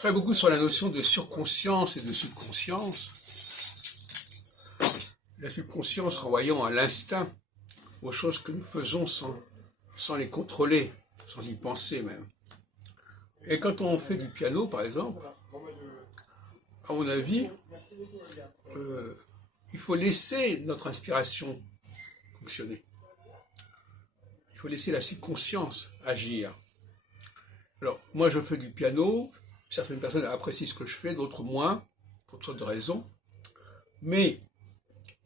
travaille beaucoup sur la notion de surconscience et de subconscience. La subconscience renvoyant à l'instinct, aux choses que nous faisons sans les contrôler, sans y penser même. Et quand on fait du piano, par exemple, à mon avis, il faut laisser notre inspiration fonctionner. Il faut laisser la subconscience agir. Alors, moi, je fais du piano. Certaines personnes apprécient ce que je fais, d'autres moins, pour toutes sortes de raisons. Mais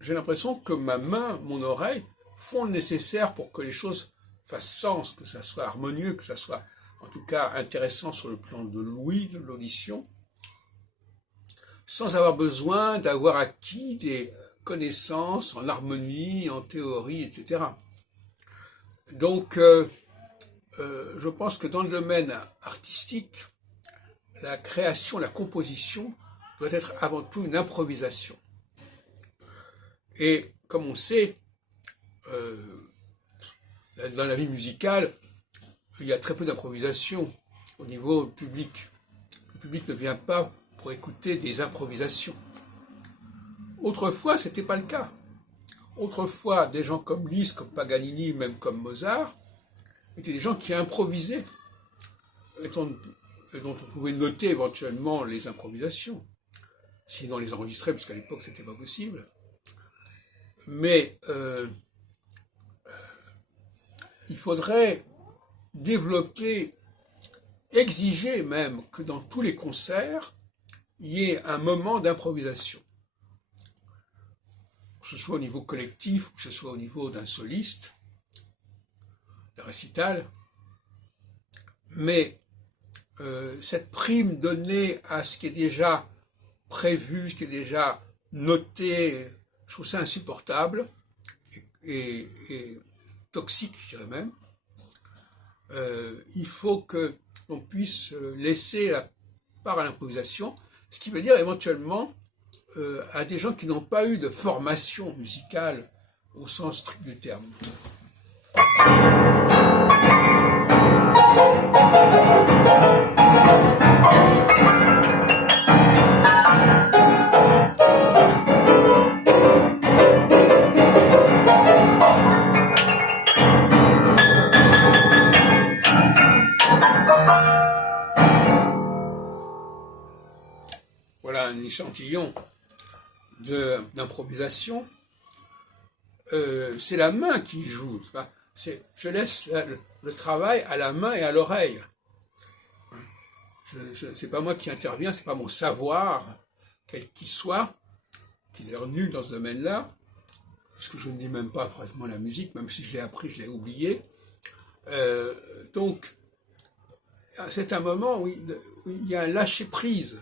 j'ai l'impression que ma main, mon oreille, font le nécessaire pour que les choses fassent sens, que ça soit harmonieux, que ça soit, en tout cas, intéressant sur le plan de l'ouïe, de l'audition, sans avoir besoin d'avoir acquis des connaissances en harmonie, en théorie, etc. Donc, je pense que dans le domaine artistique, la création, la composition doit être avant tout une improvisation. Et comme on sait, dans la vie musicale, il y a très peu d'improvisation au niveau public. Le public ne vient pas pour écouter des improvisations. Autrefois, ce n'était pas le cas. Autrefois, des gens comme Liszt, comme Paganini, même comme Mozart, étaient des gens qui improvisaient, dont on pouvait noter éventuellement les improvisations, sinon les enregistrer, puisqu'à l'époque c'était pas possible. Mais il faudrait développer, exiger même que dans tous les concerts, il y ait un moment d'improvisation. Que ce soit au niveau collectif, ou que ce soit au niveau d'un soliste, d'un récital. Mais cette prime donnée à ce qui est déjà prévu, ce qui est déjà noté, je trouve ça insupportable et toxique, je dirais même. Il faut que l'on puisse laisser la part à l'improvisation, ce qui veut dire éventuellement à des gens qui n'ont pas eu de formation musicale au sens strict du terme. Voilà un échantillon d'improvisation. C'est la main qui joue. Je laisse le travail à la main et à l'oreille. C'est pas moi qui interviens, c'est pas mon savoir, quel qu'il soit, qui est nul dans ce domaine-là, puisque je ne lis même pas pratiquement la musique, même si je l'ai appris, je l'ai oublié. Donc, c'est un moment où il y a un lâcher-prise